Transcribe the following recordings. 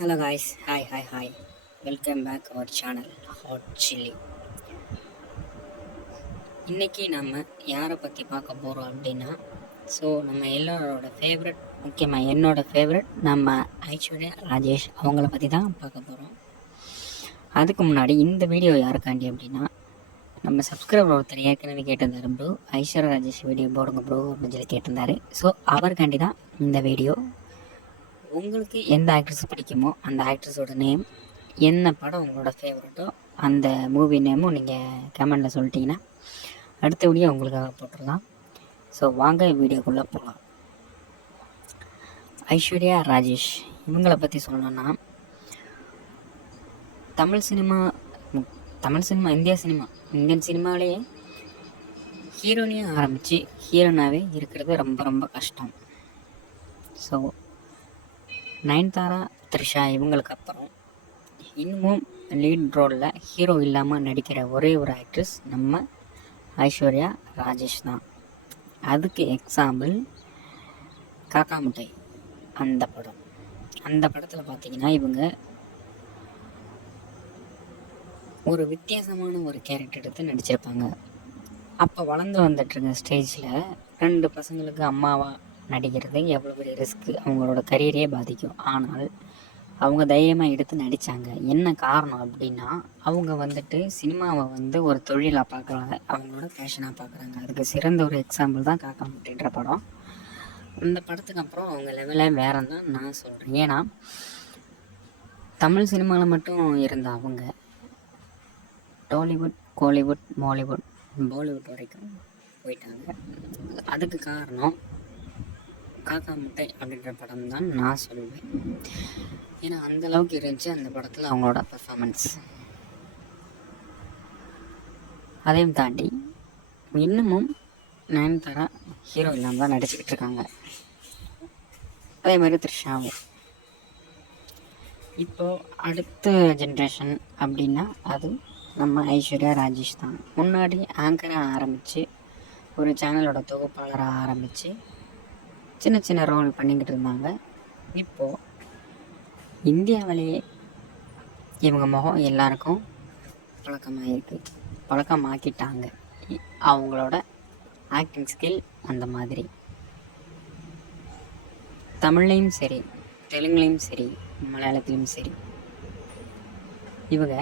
Hello guys, hi. Welcome back our channel Hot Chili. இன்னைக்கு நம்ம யாரை பற்றி பார்க்க போகிறோம் அப்படின்னா, நம்ம எல்லாரோட ஃபேவரட், முக்கியமாக என்னோட ஃபேவரட் நம்ம ஐஸ்வர்யா ராஜேஷ் அவங்கள பற்றி தான் பார்க்க போகிறோம். அதுக்கு முன்னாடி இந்த வீடியோ யாருக்காண்டி அப்படின்னா, நம்ம சப்ஸ்கிரைபர் ஒருத்தர் ஏற்கனவே கேட்டிருந்தாரு, ப்ரோ ஐஸ்வர்யா ராஜேஷ் வீடியோ போடுங்க ப்ரோ அப்படின்னு சொல்லி கேட்டிருந்தாரு. ஸோ அவருக்காண்டி தான் இந்த வீடியோ. உங்களுக்கு எந்த ஆக்ட்ரஸ் பிடிக்குமோ அந்த ஆக்ட்ரஸோட நேம், என்ன படம் உங்களோட ஃபேவரட்டோ அந்த மூவி நேமும் நீங்கள் கமெண்டில் சொல்லிட்டீங்கன்னா அடுத்த வீடியோ உங்களுக்காக போட்டுடலாம். ஸோ வாங்க வீடியோக்குள்ளே போகலாம். ஐஸ்வர்யா ராஜேஷ் இவங்களை பற்றி சொல்லணும்னா, தமிழ் சினிமா, இந்தியன் சினிமாவிலேயே ஹீரோனியாக ஆரம்பித்து ஹீரோனாகவே இருக்கிறது ரொம்ப ரொம்ப கஷ்டம். ஸோ நயன்தாரா, த்ரிஷா இவங்களுக்கு அப்புறம் இன்னமும் லீட் ரோலில் ஹீரோ இல்லாமல் நடிக்கிற ஒரே ஒரு ஆக்ட்ரஸ் நம்ம ஐஸ்வர்யா ராஜேஷ் தான். அதுக்கு எக்ஸாம்பிள் காக்கா மிட்டாய் அந்த படத்தில் பார்த்திங்கன்னா இவங்க ஒரு வித்தியாசமான ஒரு கேரக்டர் எடுத்து நடிச்சிருப்பாங்க. அப்போ வளர்ந்து வந்துட்டுருங்க ஸ்டேஜில் 2 பசங்களுக்கு அம்மாவாக நடிக்கிறது எவ்வளோ பெரிய ரிஸ்க்கு, அவங்களோட கரியரையே பாதிக்கும். ஆனால் அவங்க தைரியமாக எடுத்து நடித்தாங்க. என்ன காரணம் அப்படின்னா, அவங்க சினிமாவை ஒரு தொழிலாக பார்க்குறாங்க, அவங்களோட பேஷனாக பார்க்குறாங்க. அதுக்கு சிறந்த ஒரு எக்ஸாம்பிள் தான் காக்கா முட்டைன்ற படம். அந்த படத்துக்கு அப்புறம் அவங்க லெவலே வேறன்னு தான் நான் சொல்கிறேன். ஏன்னா தமிழ் சினிமாவில் மட்டும் இருந்த அவங்க டாலிவுட், கோலிவுட், பாலிவுட் வரைக்கும் போயிட்டாங்க. அதுக்கு காரணம் காக்கா முட்டை அப்படின்ற படம் தான் நான் சொல்லுவேன். ஏன்னா அந்தளவுக்கு இருந்துச்சு அந்த படத்தில் அவங்களோட பெர்ஃபார்மன்ஸ். அதையும் தாண்டி இன்னமும் நயன்தாரா ஹீரோ இல்லாமல் தான் நடிச்சுக்கிட்டு இருக்காங்க. அதே மாதிரி த்ரிஷாவும். இப்போது அடுத்த ஜென்ரேஷன் அப்படின்னா அது நம்ம ஐஸ்வர்யா ராஜேஷ் தான். முன்னாடி ஆங்கராக ஆரம்பித்து ஒரு சேனலோட தொகுப்பாளராக ஆரம்பித்து சின்ன ரோல் பண்ணிக்கிட்டு இருந்தாங்க. இப்போது இந்தியாவிலேயே இவங்க முகம் எல்லாருக்கும் பழக்கமாக்கிட்டாங்க. அவங்களோட ஆக்டிங் ஸ்கில் அந்த மாதிரி. தமிழ்லேயும் சரி, தெலுங்குலேயும் சரி, மலையாளத்துலேயும் சரி, இவங்க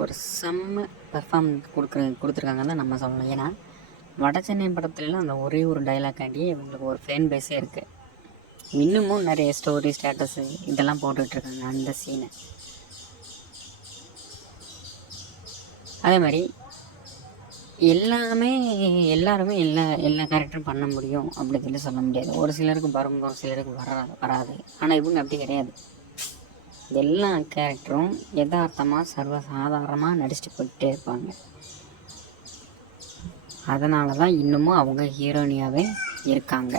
ஒரு செம்ம பெர்ஃபார்மன்ஸ் கொடுத்துருக்காங்கன்னு தான் நம்ம சொல்லணும். ஏன்னா வட சென்னை படத்துலலாம் அந்த ஒரே ஒரு டைலாக்காண்டியே இவங்களுக்கு ஒரு ஃபேன் பேஸே இருக்குது. இன்னமும் நிறைய ஸ்டோரி, ஸ்டேட்டஸு இதெல்லாம் போட்டுட்ருக்காங்க அந்த சீனை. அதே மாதிரி எல்லாருமே எல்லா கேரக்டரும் பண்ண முடியும் அப்படி சொல்லி சொல்ல முடியாது. ஒரு சிலருக்கு வரும், ஒரு சிலருக்கு வராது. ஆனால் இவங்க அப்படி கிடையாது. எல்லா கேரக்டரும் யதார்த்தமாக சர்வசாதாரணமாக நடிச்சுட்டு போயிட்டே இருப்பாங்க. அதனால தான் இன்னமும் அவங்க ஹீரோனியாகவே இருக்காங்க.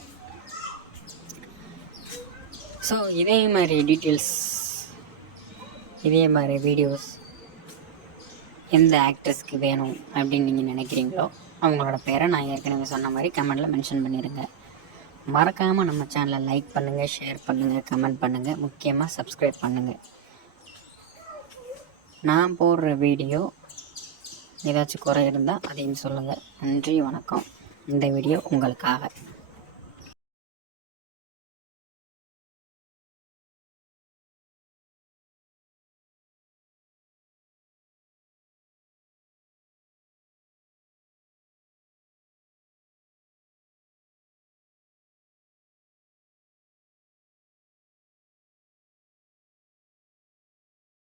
ஸோ இதே மாதிரி டீட்டெயில்ஸ், இதே மாதிரி வீடியோஸ் எந்த ஆக்ட்ரஸ்க்கு வேணும் அப்படின்னு நீங்கள் நினைக்கிறீங்களோ அவங்களோட பேரை நான் ஏற்கனவே சொன்ன மாதிரி கமெண்டில் மென்ஷன் பண்ணிடுங்க. மறக்காமல் நம்ம சேனலை லைக் பண்ணுங்கள், ஷேர் பண்ணுங்கள், கமெண்ட் பண்ணுங்கள், முக்கியமாக சப்ஸ்கிரைப் பண்ணுங்கள். நான் போடுற வீடியோ ஏதாச்சும் குறை இருந்தால் அதையும் சொல்லுங்கள். நன்றி, வணக்கம். இந்த வீடியோ உங்களுக்காக.